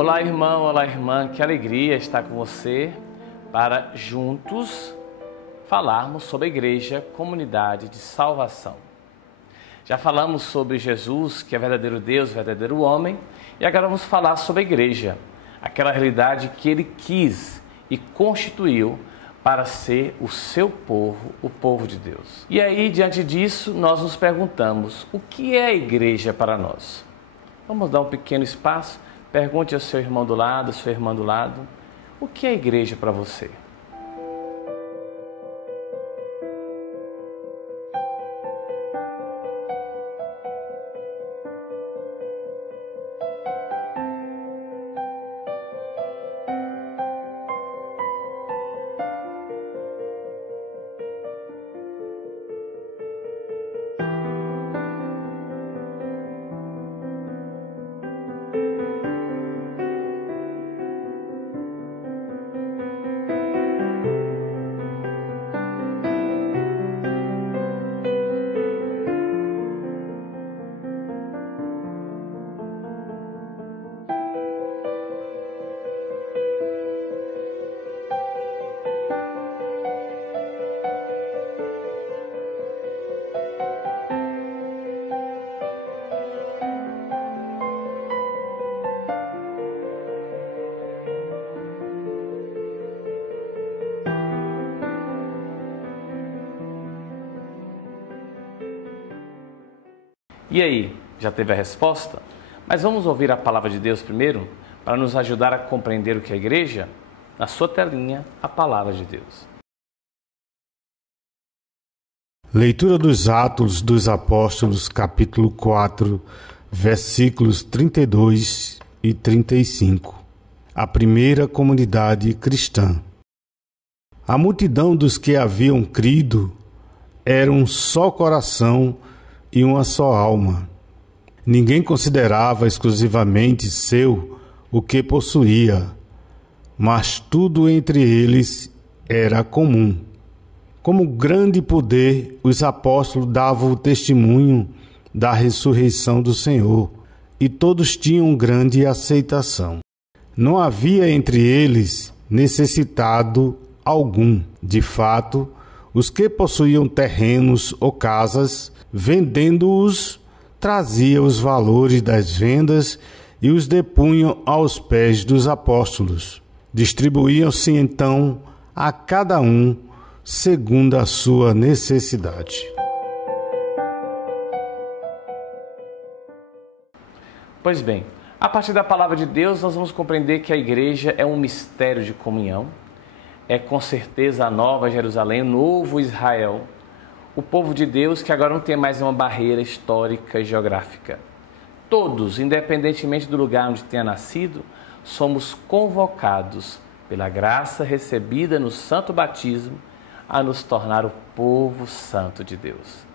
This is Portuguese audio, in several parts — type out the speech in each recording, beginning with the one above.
Olá, irmão, olá, irmã, que alegria estar com você para juntos falarmos sobre a igreja, comunidade de salvação. Já falamos sobre Jesus, que é verdadeiro Deus, verdadeiro homem, e agora vamos falar sobre a igreja, aquela realidade que ele quis e constituiu para ser o seu povo, o povo de Deus. E aí, diante disso, nós nos perguntamos, o que é a igreja para nós? Vamos dar um pequeno espaço. Pergunte ao seu irmão do lado, à sua irmã do lado, o que é a igreja para você? E aí, já teve a resposta? Mas vamos ouvir a palavra de Deus primeiro, para nos ajudar a compreender o que é a igreja? Na sua telinha, a palavra de Deus. Leitura dos Atos dos Apóstolos, capítulo 4, versículos 32 e 35. A primeira comunidade cristã. A multidão dos que haviam crido era um só coração e uma só alma. Ninguém considerava exclusivamente seu o que possuía, mas tudo entre eles era comum. Como grande poder, os apóstolos davam o testemunho da ressurreição do Senhor, e todos tinham grande aceitação. Não havia entre eles necessitado algum. De fato, os que possuíam terrenos ou casas, vendendo-os, trazia os valores das vendas e os depunham aos pés dos apóstolos. Distribuíam-se então a cada um segundo a sua necessidade. Pois bem, a partir da palavra de Deus, nós vamos compreender que a igreja é um mistério de comunhão, é com certeza a nova Jerusalém, o novo Israel, o povo de Deus que agora não tem mais uma barreira histórica e geográfica. Todos, independentemente do lugar onde tenha nascido, somos convocados pela graça recebida no santo batismo a nos tornar o povo santo de Deus.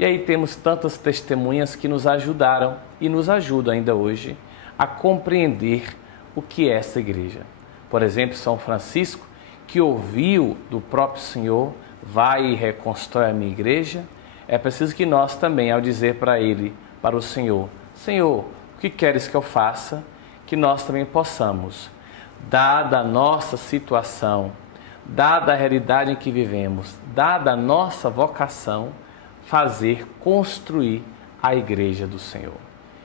E aí temos tantas testemunhas que nos ajudaram e nos ajudam ainda hoje a compreender o que é essa igreja. Por exemplo, São Francisco, que ouviu do próprio Senhor: vai e reconstrói a minha igreja. É preciso que nós também, ao dizer para ele, para o Senhor, Senhor, o que queres que eu faça? Que nós também possamos, dada a nossa situação, dada a realidade em que vivemos, dada a nossa vocação, construir a igreja do Senhor.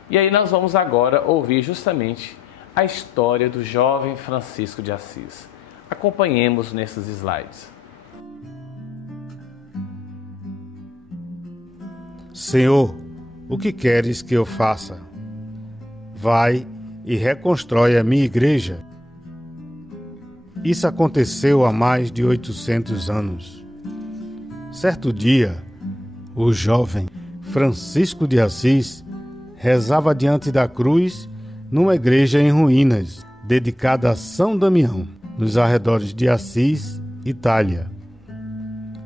E aí nós vamos agora ouvir justamente a história do jovem Francisco de Assis. Acompanhemos nesses slides. Senhor, o que queres que eu faça? Vai e reconstrói a minha igreja. Isso aconteceu há mais de 800 anos. Certo dia, o jovem Francisco de Assis rezava diante da cruz numa igreja em ruínas, dedicada a São Damião, nos arredores de Assis, Itália.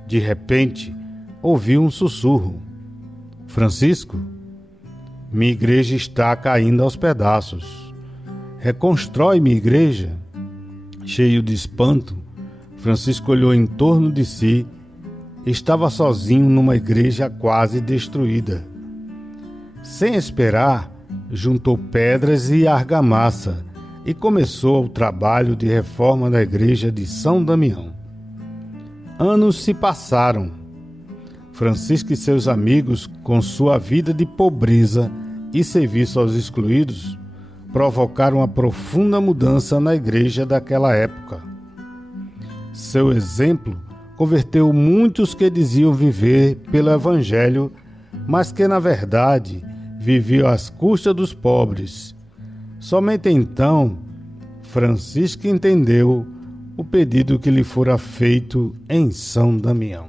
De repente, ouviu um sussurro: Francisco, minha igreja está caindo aos pedaços. Reconstrói minha igreja. Cheio de espanto, Francisco olhou em torno de si. Estava sozinho numa igreja quase destruída. Sem esperar, juntou pedras e argamassa e começou o trabalho de reforma da igreja de São Damião. Anos se passaram. Francisco e seus amigos, com sua vida de pobreza e serviço aos excluídos, provocaram uma profunda mudança na igreja daquela época. Seu exemplo converteu muitos que diziam viver pelo Evangelho, mas que, na verdade, viviam às custas dos pobres. Somente então, Francisco entendeu o pedido que lhe fora feito em São Damião.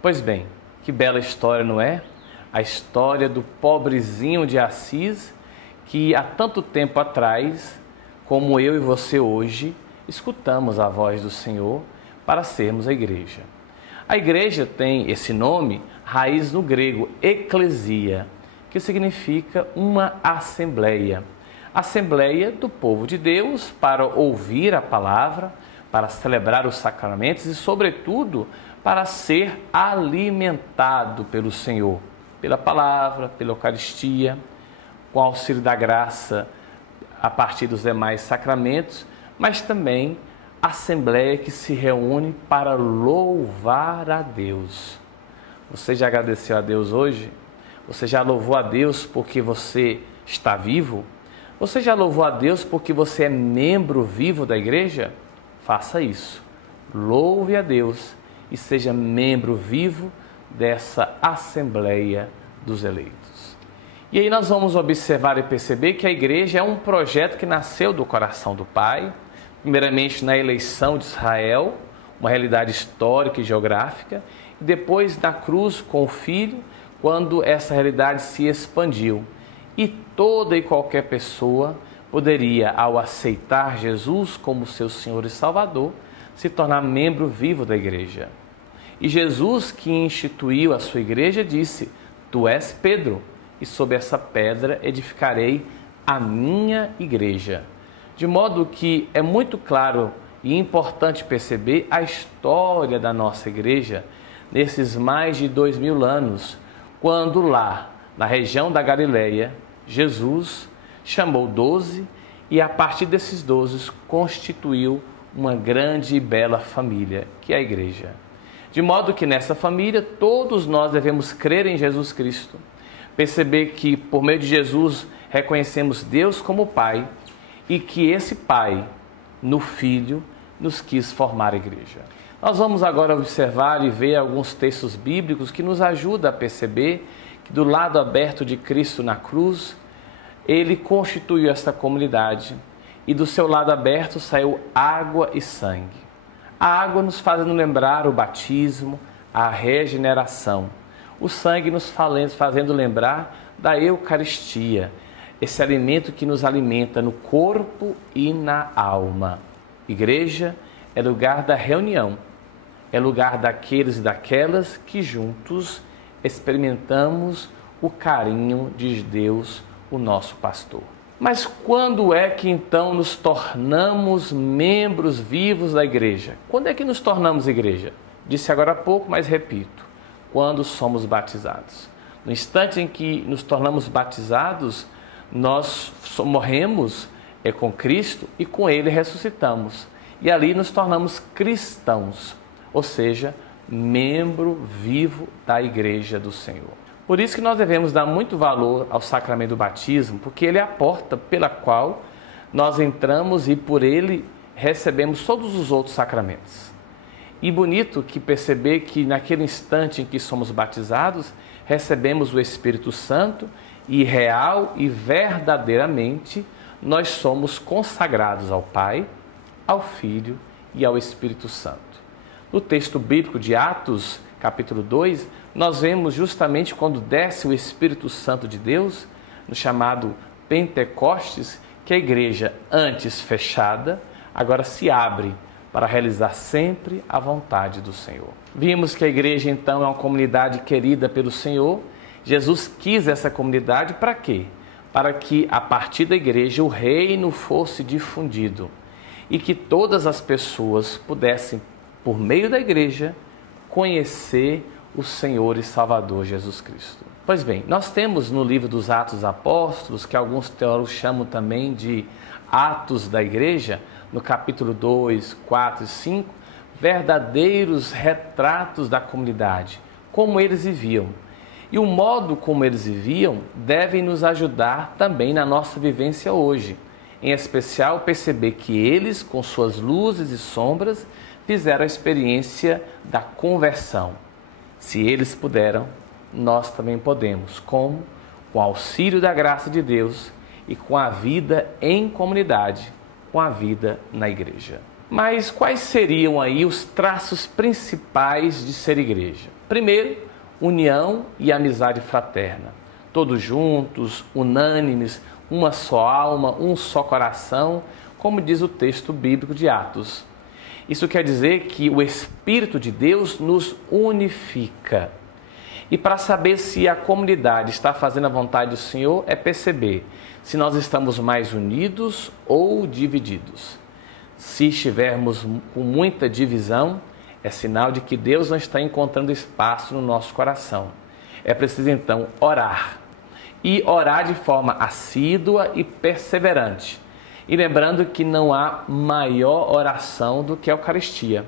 Pois bem, que bela história, não é? A história do pobrezinho de Assis, que há tanto tempo atrás, como eu e você hoje, escutamos a voz do Senhor para sermos a igreja. A igreja tem esse nome, raiz no grego, eclesia, que significa uma assembleia. Assembleia do povo de Deus para ouvir a palavra, para celebrar os sacramentos e, sobretudo, para ser alimentado pelo Senhor, pela palavra, pela Eucaristia, com auxílio da graça a partir dos demais sacramentos, mas também assembleia que se reúne para louvar a Deus. Você já agradeceu a Deus hoje? Você já louvou a Deus porque você está vivo? Você já louvou a Deus porque você é membro vivo da igreja? Faça isso. Louve a Deus e seja membro vivo dessa Assembleia dos Eleitos. E aí nós vamos observar e perceber que a igreja é um projeto que nasceu do coração do Pai, primeiramente na eleição de Israel, uma realidade histórica e geográfica, e depois na cruz com o Filho, quando essa realidade se expandiu. E toda e qualquer pessoa poderia, ao aceitar Jesus como seu Senhor e Salvador, se tornar membro vivo da igreja. E Jesus, que instituiu a sua igreja, disse: Tu és Pedro, e sobre essa pedra edificarei a minha igreja. De modo que é muito claro e importante perceber a história da nossa igreja nesses mais de 2000 anos, quando lá, na região da Galileia, Jesus chamou 12 e a partir desses 12 constituiu uma grande e bela família, que é a igreja. De modo que nessa família todos nós devemos crer em Jesus Cristo, perceber que por meio de Jesus reconhecemos Deus como Pai e que esse Pai, no Filho, nos quis formar a igreja. Nós vamos agora observar e ver alguns textos bíblicos que nos ajudam a perceber que do lado aberto de Cristo na cruz, Ele constituiu esta comunidade e do seu lado aberto saiu água e sangue. A água nos fazendo lembrar o batismo, a regeneração. O sangue nos fazendo lembrar da Eucaristia, esse alimento que nos alimenta no corpo e na alma. Igreja é lugar da reunião, é lugar daqueles e daquelas que juntos experimentamos o carinho de Deus, o nosso pastor. Mas quando é que então nos tornamos membros vivos da igreja? Quando é que nos tornamos igreja? Disse agora há pouco, mas repito, quando somos batizados. No instante em que nos tornamos batizados, nós morremos com Cristo e com Ele ressuscitamos. E ali nos tornamos cristãos, ou seja, membro vivo da igreja do Senhor. Por isso que nós devemos dar muito valor ao sacramento do batismo, porque ele é a porta pela qual nós entramos e por ele recebemos todos os outros sacramentos. E bonito que perceber que naquele instante em que somos batizados, recebemos o Espírito Santo e real e verdadeiramente nós somos consagrados ao Pai, ao Filho e ao Espírito Santo. No texto bíblico de Atos, capítulo 2, nós vemos justamente quando desce o Espírito Santo de Deus, no chamado Pentecostes, que a igreja, antes fechada, agora se abre para realizar sempre a vontade do Senhor. Vimos que a igreja, então, é uma comunidade querida pelo Senhor. Jesus quis essa comunidade para quê? Para que, a partir da igreja, o reino fosse difundido e que todas as pessoas pudessem, por meio da igreja, conhecer o Senhor e Salvador Jesus Cristo. Pois bem, nós temos no livro dos Atos dos Apóstolos, que alguns teólogos chamam também de Atos da Igreja, no capítulo 2, 4 e 5, verdadeiros retratos da comunidade, como eles viviam. E o modo como eles viviam deve nos ajudar também na nossa vivência hoje. Em especial, perceber que eles, com suas luzes e sombras, fizeram a experiência da conversão. Se eles puderam, nós também podemos, como? Com o auxílio da graça de Deus e com a vida em comunidade, com a vida na igreja. Mas quais seriam aí os traços principais de ser igreja? Primeiro, união e amizade fraterna. Todos juntos, unânimes, uma só alma, um só coração, como diz o texto bíblico de Atos. Isso quer dizer que o Espírito de Deus nos unifica. E para saber se a comunidade está fazendo a vontade do Senhor, é perceber se nós estamos mais unidos ou divididos. Se estivermos com muita divisão, é sinal de que Deus não está encontrando espaço no nosso coração. É preciso então orar. E orar de forma assídua e perseverante. E lembrando que não há maior oração do que a Eucaristia.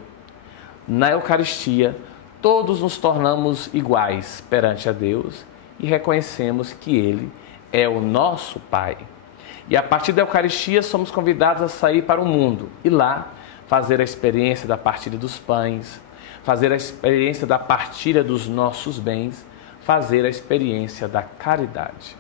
Na Eucaristia, todos nos tornamos iguais perante a Deus e reconhecemos que Ele é o nosso Pai. E a partir da Eucaristia somos convidados a sair para o mundo e lá fazer a experiência da partilha dos pães, fazer a experiência da partilha dos nossos bens, fazer a experiência da caridade.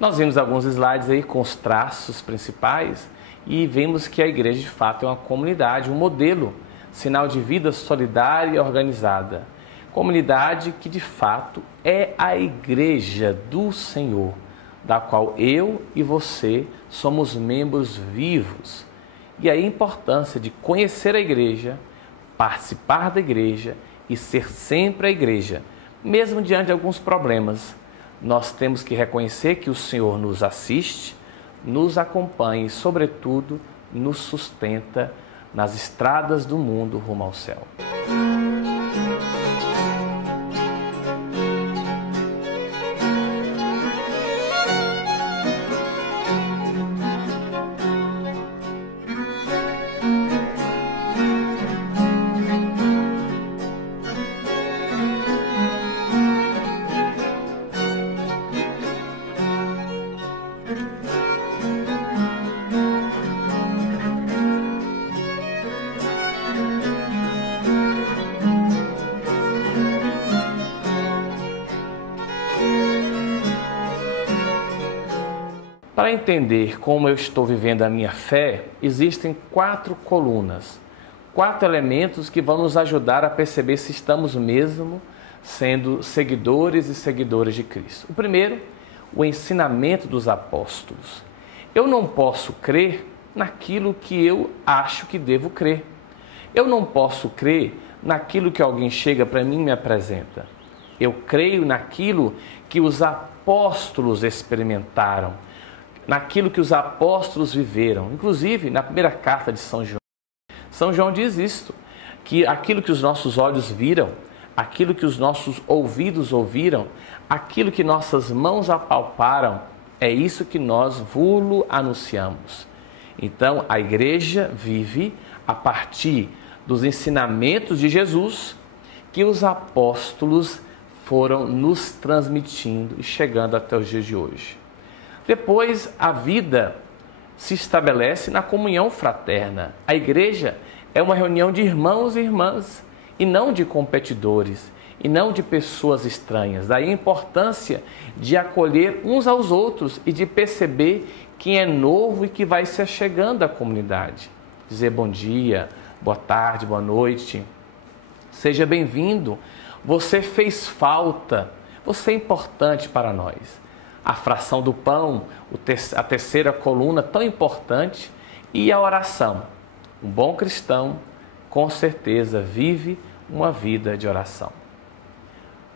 Nós vimos alguns slides aí com os traços principais e vimos que a igreja de fato é uma comunidade, um modelo, sinal de vida solidária e organizada. Comunidade que de fato é a igreja do Senhor, da qual eu e você somos membros vivos. E aí a importância de conhecer a igreja, participar da igreja e ser sempre a igreja, mesmo diante de alguns problemas. Nós temos que reconhecer que o Senhor nos assiste, nos acompanha e, sobretudo, nos sustenta nas estradas do mundo rumo ao céu. Para entender como eu estou vivendo a minha fé, existem 4 colunas, 4 elementos que vão nos ajudar a perceber se estamos mesmo sendo seguidores e seguidoras de Cristo. O primeiro, o ensinamento dos apóstolos. Eu não posso crer naquilo que eu acho que devo crer. Eu não posso crer naquilo que alguém chega para mim e me apresenta. Eu creio naquilo que os apóstolos experimentaram, naquilo que os apóstolos viveram. Inclusive, na primeira carta de São João. São João diz isto, que aquilo que os nossos olhos viram, aquilo que os nossos ouvidos ouviram, aquilo que nossas mãos apalparam, é isso que nós vos anunciamos. Então, a igreja vive a partir dos ensinamentos de Jesus que os apóstolos foram nos transmitindo e chegando até os dias de hoje. Depois, a vida se estabelece na comunhão fraterna. A igreja é uma reunião de irmãos e irmãs e não de competidores. e não de pessoas estranhas. Daí a importância de acolher uns aos outros e de perceber quem é novo e que vai se achegando à comunidade. Dizer bom dia, boa tarde, boa noite. Seja bem-vindo. Você fez falta. Você é importante para nós. A fração do pão, a terceira coluna tão importante, e a oração. Um bom cristão, com certeza, vive uma vida de oração.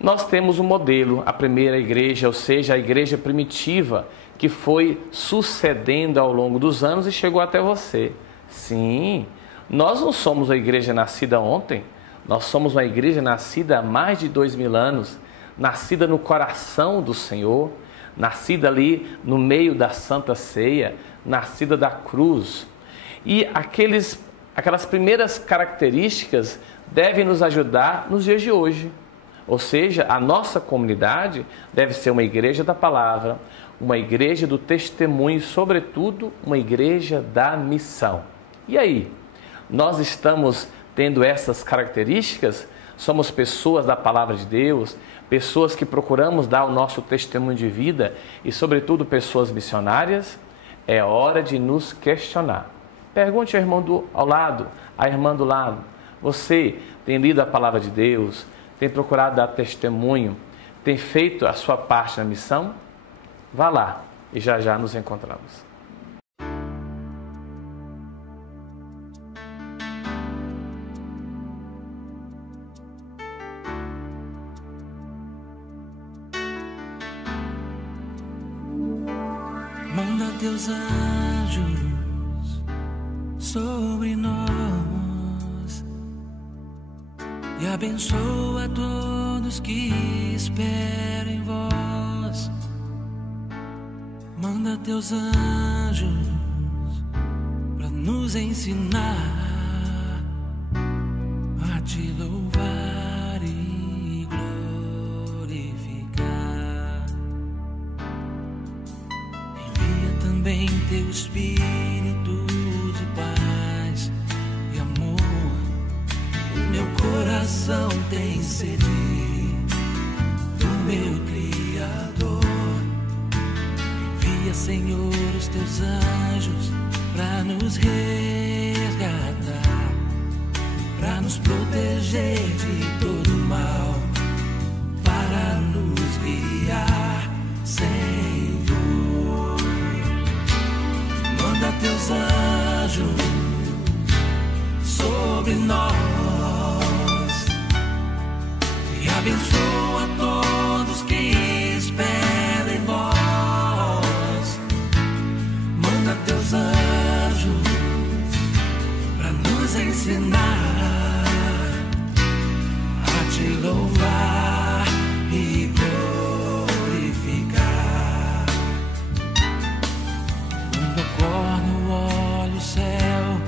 Nós temos um modelo, a primeira igreja, ou seja, a igreja primitiva, que foi sucedendo ao longo dos anos e chegou até você. Sim, nós não somos a igreja nascida ontem, nós somos uma igreja nascida há mais de 2000 anos, nascida no coração do Senhor, nascida ali no meio da Santa Ceia, nascida da cruz. E aquelas primeiras características devem nos ajudar nos dias de hoje. Ou seja, a nossa comunidade deve ser uma igreja da palavra, uma igreja do testemunho, sobretudo uma igreja da missão. E aí, nós estamos tendo essas características? Somos pessoas da palavra de Deus, pessoas que procuramos dar o nosso testemunho de vida e, sobretudo, pessoas missionárias? É hora de nos questionar. Pergunte ao irmão ao lado, à irmã do lado. Você tem lido a palavra de Deus? Tem procurado dar testemunho? Tem feito a sua parte na missão? Vá lá e já já nos encontramos. Manda teus anjos sobre nós e abençoa todos que esperam em vós. Manda teus anjos para nos ensinar a te louvar e glorificar. Envia também teu Espírito de paz e amor. O meu coração tem sede do meu Criador. Envia, Senhor, os teus anjos para nos resgatar, para nos proteger de todo mal, para nos guiar, Senhor. Manda teus anjos sobre nós e abençoa todos que esperam em vós. Manda teus anjos para nos ensinar a te louvar e glorificar. Quando acordo, olho o céu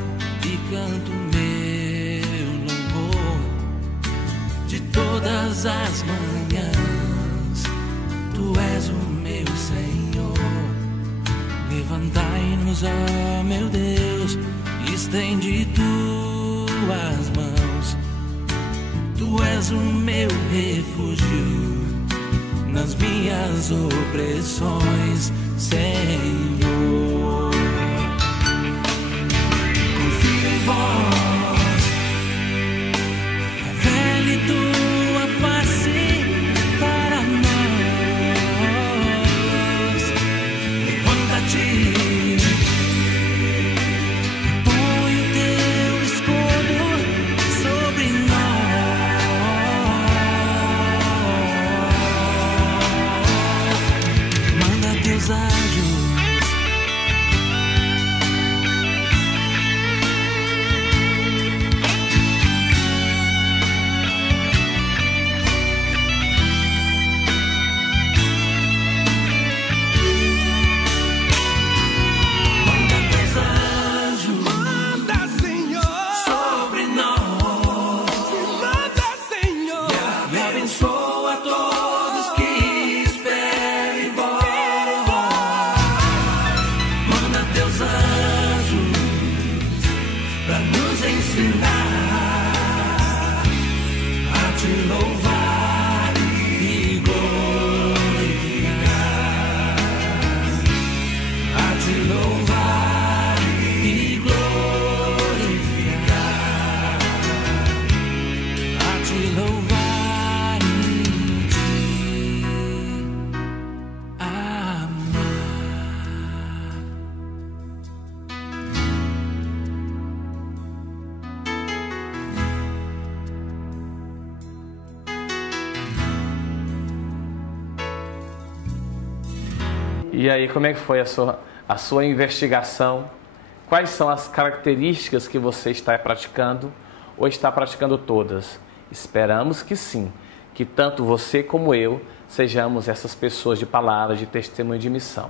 e canto meu louvor. De todas as manhãs, tu és o meu Senhor. Levantai-nos, ó meu Deus, estende tuas mãos. Tu és o meu refúgio nas minhas opressões, Senhor. Confio em vós, revele tua face para nós. Levanta-te, põe o teu escudo sobre nós. Manda teus anjos sobre nós. E abençoa todos que esperam em vós. E aí, como é que foi a sua investigação? Quais são as características que você está praticando ou está praticando todas? Esperamos que sim, que tanto você como eu sejamos essas pessoas de palavra, de testemunho, de missão.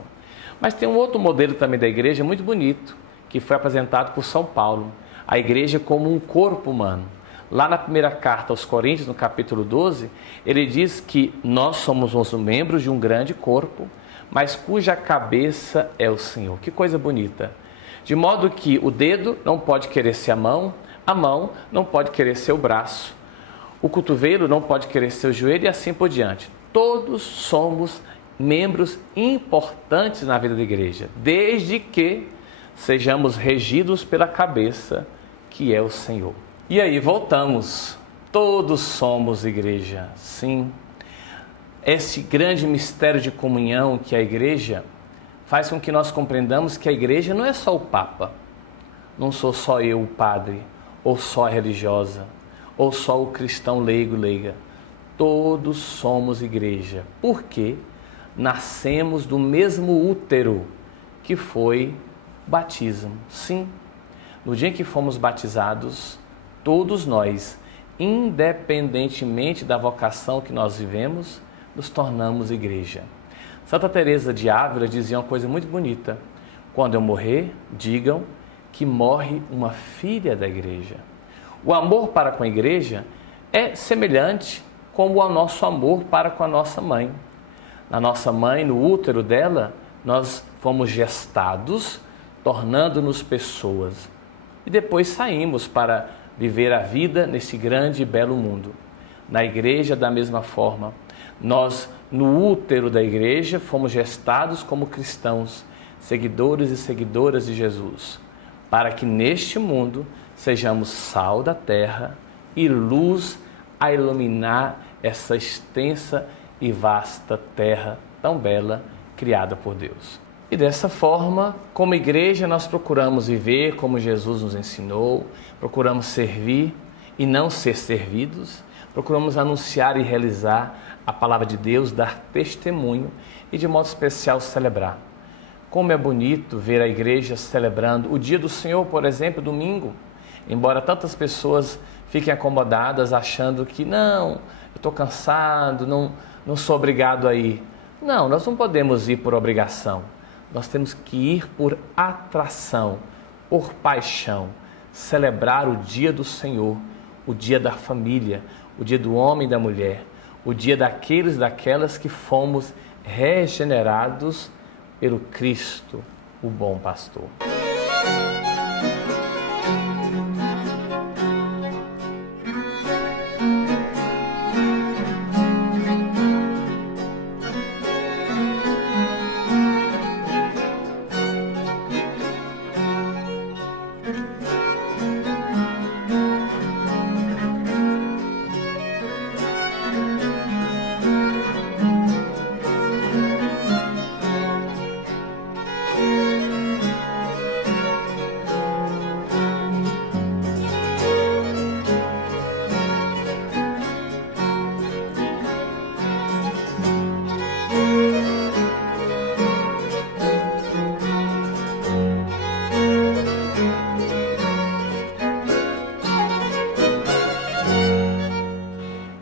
Mas tem um outro modelo também da igreja muito bonito, que foi apresentado por São Paulo, a igreja como um corpo humano. Lá na primeira carta aos Coríntios, no capítulo 12, ele diz que nós somos os membros de um grande corpo, mas cuja cabeça é o Senhor. Que coisa bonita! De modo que o dedo não pode querer ser a mão não pode querer ser o braço, o cotovelo não pode querer ser o joelho e assim por diante. Todos somos membros importantes na vida da igreja, desde que sejamos regidos pela cabeça, que é o Senhor. E aí, voltamos. Todos somos igreja, sim. Esse grande mistério de comunhão que é a igreja faz com que nós compreendamos que a igreja não é só o Papa, não sou só eu, o padre, ou só a religiosa, ou só o cristão leigo, leiga. Todos somos igreja, porque nascemos do mesmo útero que foi o batismo. Sim, no dia em que fomos batizados, todos nós, independentemente da vocação que nós vivemos, nos tornamos igreja. Santa Teresa de Ávila dizia uma coisa muito bonita: quando eu morrer, digam que morre uma filha da igreja. O amor para com a igreja é semelhante como o nosso amor para com a nossa mãe. Na nossa mãe, no útero dela, nós fomos gestados, tornando-nos pessoas. E depois saímos para viver a vida nesse grande e belo mundo. Na igreja, da mesma forma, nós, no útero da igreja, fomos gestados como cristãos, seguidores e seguidoras de Jesus, para que neste mundo sejamos sal da terra e luz a iluminar essa extensa e vasta terra tão bela criada por Deus. E dessa forma, como igreja, nós procuramos viver como Jesus nos ensinou, procuramos servir e não ser servidos, procuramos anunciar e realizar a palavra de Deus, dar testemunho e de modo especial celebrar. Como é bonito ver a igreja celebrando o dia do Senhor, por exemplo, domingo, embora tantas pessoas fiquem acomodadas achando que não, eu estou cansado, não sou obrigado a ir. Não, nós não podemos ir por obrigação, nós temos que ir por atração, por paixão, celebrar o dia do Senhor, o dia da família, o dia do homem e da mulher, o dia daqueles e daquelas que fomos regenerados pelo Cristo, o bom pastor.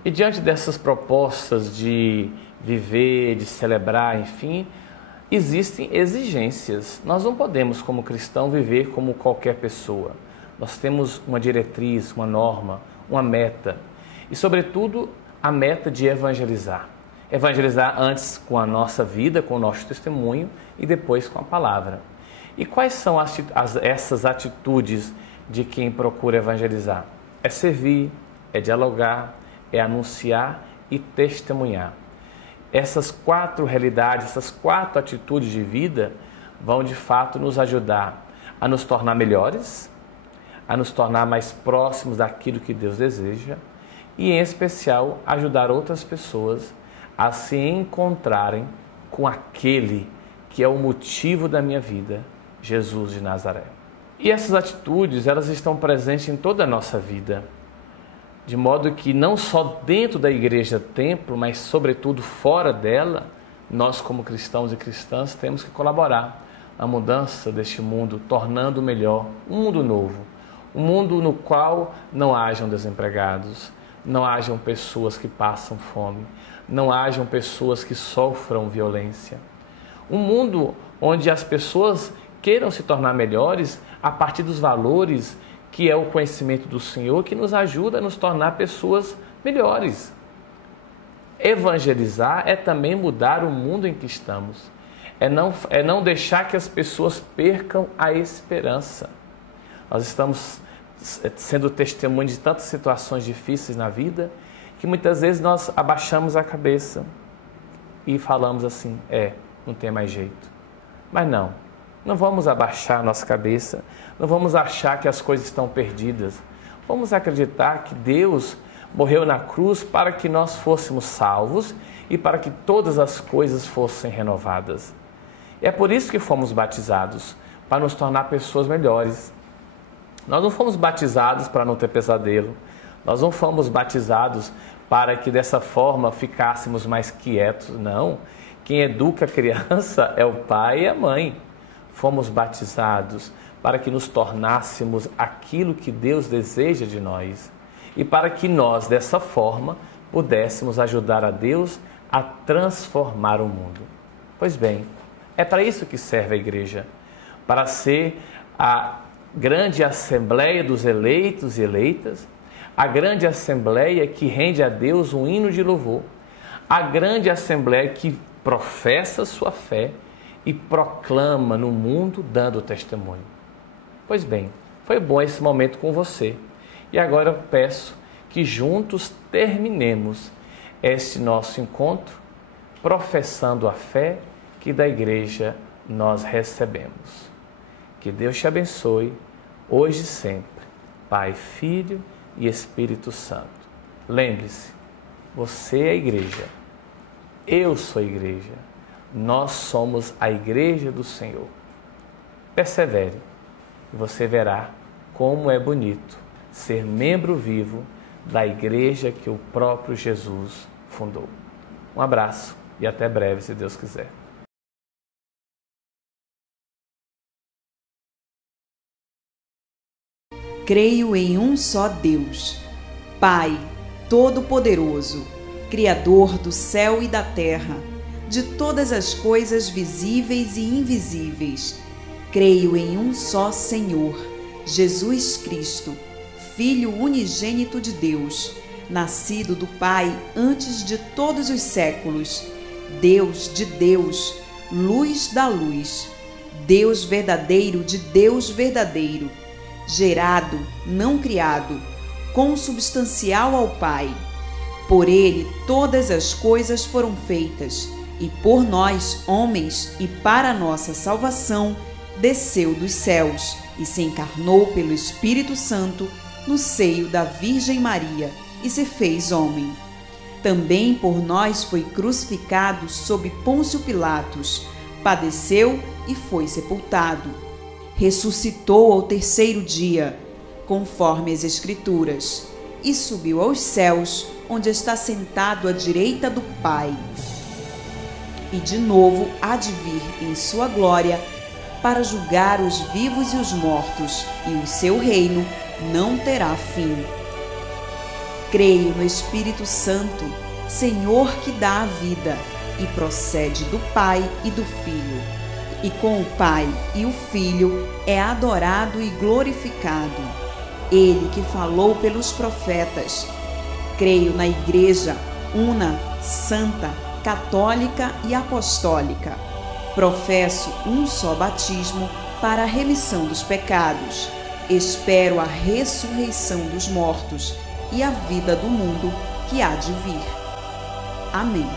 E diante dessas propostas de viver, de celebrar, enfim, existem exigências. Nós não podemos, como cristão, viver como qualquer pessoa. Nós temos uma diretriz, uma norma, uma meta. E, sobretudo, a meta de evangelizar. Evangelizar antes com a nossa vida, com o nosso testemunho e depois com a palavra. E quais são essas atitudes de quem procura evangelizar? É servir, é dialogar, é anunciar e testemunhar. Essas 4 realidades, essas 4 atitudes de vida vão de fato nos ajudar a nos tornar melhores, a nos tornar mais próximos daquilo que Deus deseja e, em especial, ajudar outras pessoas a se encontrarem com aquele que é o motivo da minha vida, Jesus de Nazaré. E essas atitudes, elas estão presentes em toda a nossa vida, de modo que não só dentro da igreja templo, mas sobretudo fora dela, nós como cristãos e cristãs temos que colaborar na mudança deste mundo, tornando melhor um mundo novo, um mundo no qual não hajam desempregados, não hajam pessoas que passam fome, não hajam pessoas que sofram violência. Um mundo onde as pessoas queiram se tornar melhores a partir dos valores que é o conhecimento do Senhor, que nos ajuda a nos tornar pessoas melhores. Evangelizar é também mudar o mundo em que estamos. É não deixar que as pessoas percam a esperança. Nós estamos sendo testemunho de tantas situações difíceis na vida que muitas vezes nós abaixamos a cabeça e falamos assim, não tem mais jeito. Mas não vamos abaixar a nossa cabeça, não vamos achar que as coisas estão perdidas. Vamos acreditar que Deus morreu na cruz para que nós fôssemos salvos e para que todas as coisas fossem renovadas. E é por isso que fomos batizados, para nos tornar pessoas melhores. Nós não fomos batizados para não ter pesadelo. Nós não fomos batizados para que dessa forma ficássemos mais quietos. Não. Quem educa a criança é o pai e a mãe. Fomos batizados para que nos tornássemos aquilo que Deus deseja de nós. E para que nós, dessa forma, pudéssemos ajudar a Deus a transformar o mundo. Pois bem, é para isso que serve a igreja. Para ser a grande assembleia dos eleitos e eleitas, a grande assembleia que rende a Deus um hino de louvor, a grande assembleia que professa sua fé e proclama no mundo dando testemunho. Pois bem, foi bom esse momento com você. E agora eu peço que juntos terminemos este nosso encontro professando a fé que da igreja nós recebemos. Que Deus te abençoe, hoje e sempre, Pai, Filho e Espírito Santo. Lembre-se, você é a igreja, eu sou a igreja, nós somos a igreja do Senhor. Persevere e você verá como é bonito ser membro vivo da igreja que o próprio Jesus fundou. Um abraço e até breve, se Deus quiser. Creio em um só Deus, Pai Todo-Poderoso, Criador do céu e da terra, de todas as coisas visíveis e invisíveis. Creio em um só Senhor, Jesus Cristo, Filho unigênito de Deus, nascido do Pai antes de todos os séculos, Deus de Deus, luz da luz, Deus verdadeiro de Deus verdadeiro, gerado, não criado, consubstancial ao Pai. Por ele todas as coisas foram feitas, e por nós, homens, e para nossa salvação, desceu dos céus e se encarnou pelo Espírito Santo no seio da Virgem Maria e se fez homem. Também por nós foi crucificado sob Pôncio Pilatos, padeceu e foi sepultado. Ressuscitou ao terceiro dia, conforme as Escrituras, e subiu aos céus, onde está sentado à direita do Pai. E de novo há de vir em sua glória para julgar os vivos e os mortos, e o seu reino não terá fim. Creio no Espírito Santo, Senhor que dá a vida, e procede do Pai e do Filho, e com o Pai e o Filho é adorado e glorificado. Ele que falou pelos profetas. Creio na Igreja, una, santa, católica e apostólica. Professo um só batismo para a remissão dos pecados. Espero a ressurreição dos mortos e a vida do mundo que há de vir. Amém.